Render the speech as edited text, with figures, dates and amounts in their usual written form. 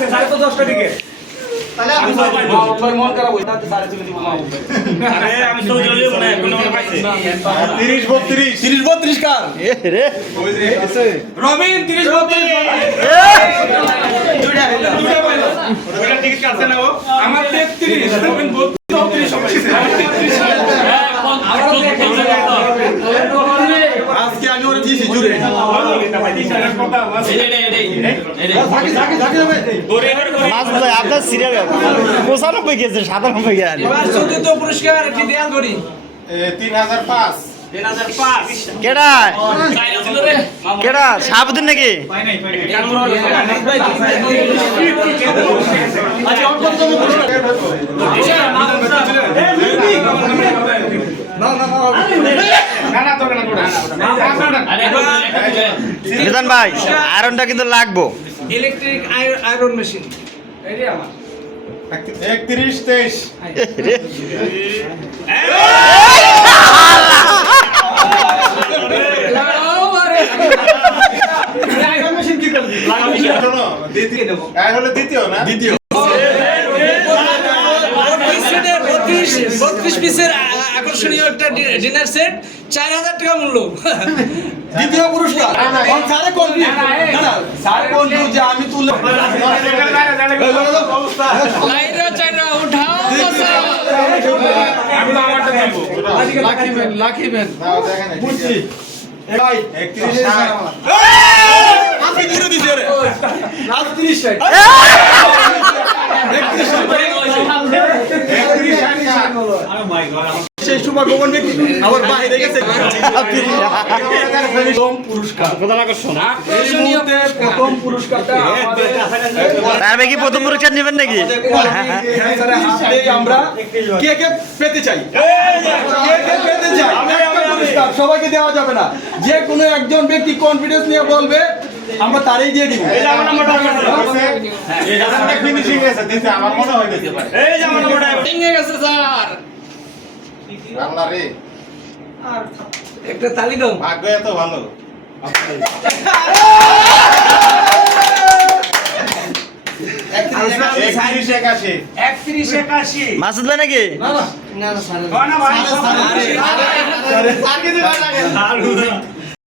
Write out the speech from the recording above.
আছে সাড়ে তো 10টা দিকে তাহলে আমি ভাই মন খারাপ হই তাতে সাড়ে চলে দিব আরে আমি তো জলদি মনে কোন পাইছে 30 32 30 32 কার রে রবিন 30 32 দুইটা পাইলো ওটা টিকিট কাটছে না ও আমার 33 রবিন 32 সবাই আজকে আমি ওরে দিছি জুড়ে মাছ ভাই আপনার সিরিয়াল 95 গেছে 97 গেছে এবার চতুর্থ পুরস্কার একটি দেয়াল ঘড়ি 3005 কেডা কেডা সাবুদ্দিন নাকি বিধান ভাই আয়রনটা কিন্তু লাগবো ইলেকট্রিক আয়রন মেশিন এই আমার 31 23 আয়রন মেশিন কি করবি শোনো দ্বিতীয় দেব আর হলো দ্বিতীয় না দ্বিতীয় 32 পিসের আকর্ষণীয় একটা ডিনার সেট 4000 টাকা মূল্য দ্বিতীয় পুরস্কার সারে কোন না সারে কোন যে আমি তুলে লাইরা চাইরা উঠাও আমি তো আমারটা দিব লাকি ম্যান নাও দেখেন বুঝছি এ ভাই 31 আপনি দূরে দিছে রে 30 সেই সময় গোপন ব্যক্তি আবার বাইরে গেছে পুরস্কার প্রধান আকর্ষণ প্রথম পুরস্কারটা তার কি প্রথম পুরস্কার নেবেন নাকি আমরা কে কে পেতে চাই একটা পুরস্কার সবাইকে দেওয়া যাবে না যে কোনো একজন ব্যক্তি কনফিডেন্স নিয়ে বলবে আমরা তারই দিয়ে দিব এই যে আমার নাম্বারটা এই যে ফিনিশিং আছে দিতে আমার মনে হয় দিতে পারে এই যে আমার নাম্বারটা ভেঙে গেছে স্যার আল্লাহ রে একটা তালি দাও ভাগ্য এত ভালো মাসুদ ভাই নাকি না না স্যার না ভাই